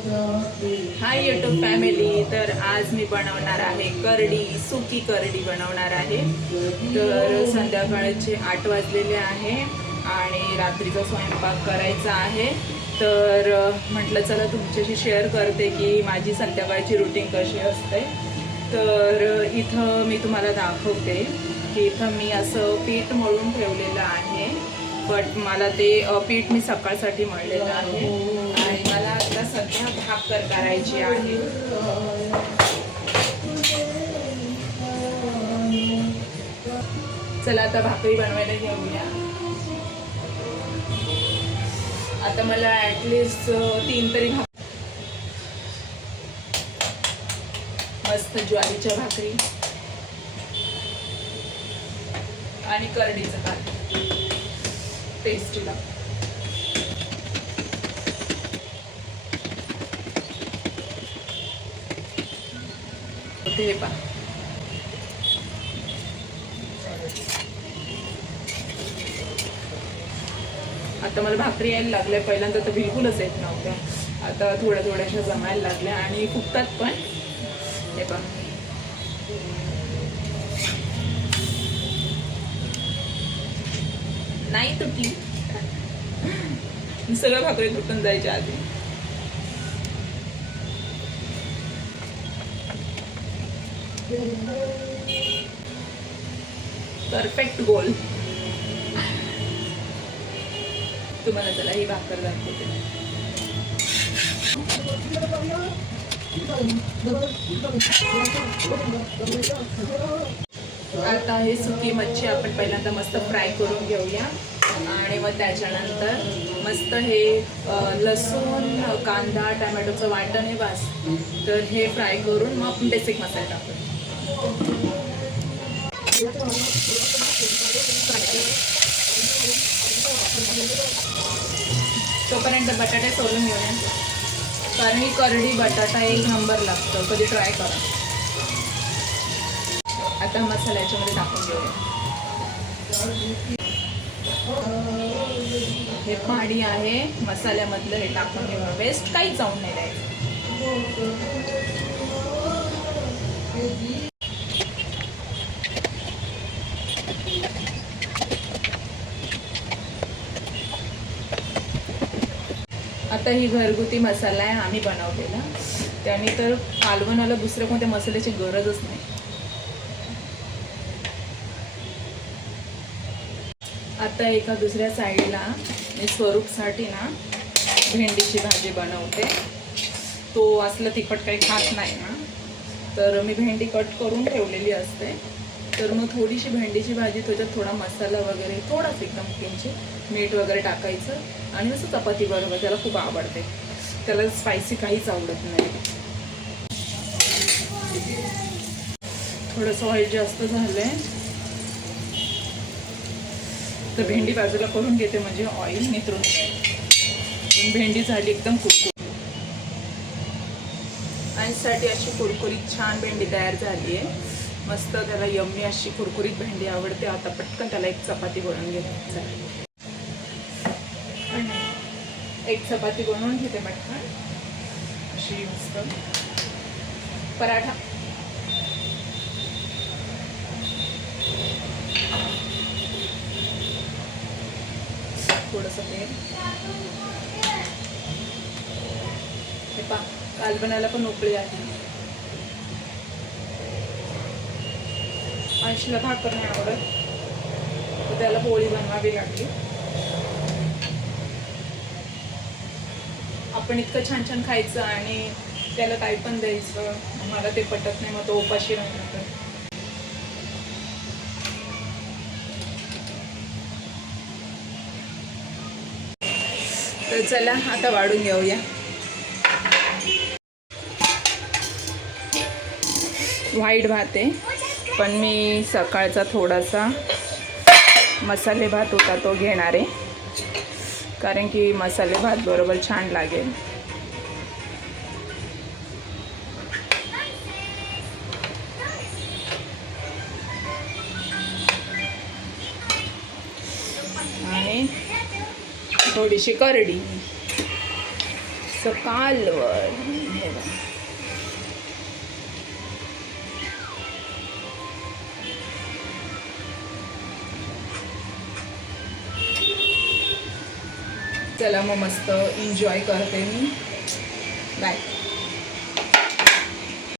Hi YouTube family. तर आज मी बनवणार आहे करडी, सुकी करडी बनवणार आहे. तर संध्याकाळचे 8 वाजलेले आहे आणि रात्रीचा स्वयंपाक करायचा आहे. तर म्हटलं चला तुमच्याशी शेअर करते की माझी संध्याकाळची रुटीन कशी असते. तर इथं मी तुम्हाला दाखवते की इथं मी असं पीठ मळून ठेवलेलं आहे. बट मला ते पीठ मी सकाळसाठी मळलेलं आहे आणि मला आता सध्या भाकर करायची आहे. चला आता भाकरी बनवायला घेऊया. आता मला ॲटलिस्ट 3 तरी मस्त ज्वारीच्या भाकरी आणि करडीचं ताट टेस्टी लागतं. हे पहा, आता मला भाकरी यायला लागल्या. पहिल्यांदा तर बिलकुलच येत नव्हत्या, आता थोड्या थोड्याशा जमायला लागल्या आणि फुगतात पण. हे पहा, नाही तुटली. सगळं भाकरी तुटून जायच्या आधी. परफेक्ट गोल. तुम्हाला चला ही भाकर दाखवते. आता हे सुकी मच्छी आपण पहिल्यांदा मस्त फ्राय करून घेऊया आणि मग त्याच्यानंतर मस्त हे लसूण, कांदा, टमॅटोचं वाटण हे बास. तर हे फ्राय करून मग आपण बेसिक मसाला टाकू. तोपर्यंत बटाटे सोलून घेऊया, कारण ही करडी बटाटा 1 नंबर लागतं. कधी ट्राय करा. आता मसाला याच्यामध्ये टाकून घेऊया. हे पाणी आहे मसाल्यामधलं, हे टाकून घेऊया. वेस्ट काहीच जाऊन नाही द्यायचं. आता ही घरगुती मसाला आहे आम्ही बनवलेला, त्याने तर कालवणाला दुसऱ्या कोणत्या मसाल्याची गरजच नाही. आता एका दुसऱ्या साईडला मी स्वरूपसाठी ना भेंडीची भाजी बनवते. तो असलं तिखट काही खात नाही ना, तर मी भेंडी कट करून ठेवलेली असते. तर मग थोडीशी भेंडीची भाजी, त्याच्यात थोडा मसाला वगैरे, थोडाच एकदम किंचित मीठ वगैरे टाकायचं आणि असं चपाती बरोबर. त्याला खूप आवडते. त्याला स्पायसी काहीच आवडत नाही. थोडंसं ऑइल जास्त झालं आहे तर भेंडी बाजूला करून घेते, म्हणजे ऑइल नितरून जाईल. भेंडी झाली एकदम कुरकुरीत. आईसाठी अशी कुरकुरीत छान भेंडी तयार झाली आहे. मस्त त्याला यम्मी अशी कुरकुरीत भेंडी आवडते. आता पटकन त्याला एक चपाती बनवून घेते. एक चपाती बनवून घेते पटकन अशी मस्त. पराठा थोडंसं तेल. हे पहा, कालवणाला पण उकळी आहे. आईशीला भाकर नाही आवडत, तर त्याला पोळी बनवावी लागली. आपण इतकं छान छान खायचं आणि त्याला काही पण द्यायचं, मला ते पटत नाही. मग तो उपाशी राहणार. तर चला आता वाढून घेऊया. व्हाईट भात आहे, पण मी सकाळचा थोडासा मसाले भात होता तो घेणार आहे, कारण की मसाले भात बरोबर छान लागेल. आणि थोडीशी करडी. मस्त कालवण हे बघा. चला मग मस्त एन्जॉय करते मी. बाय.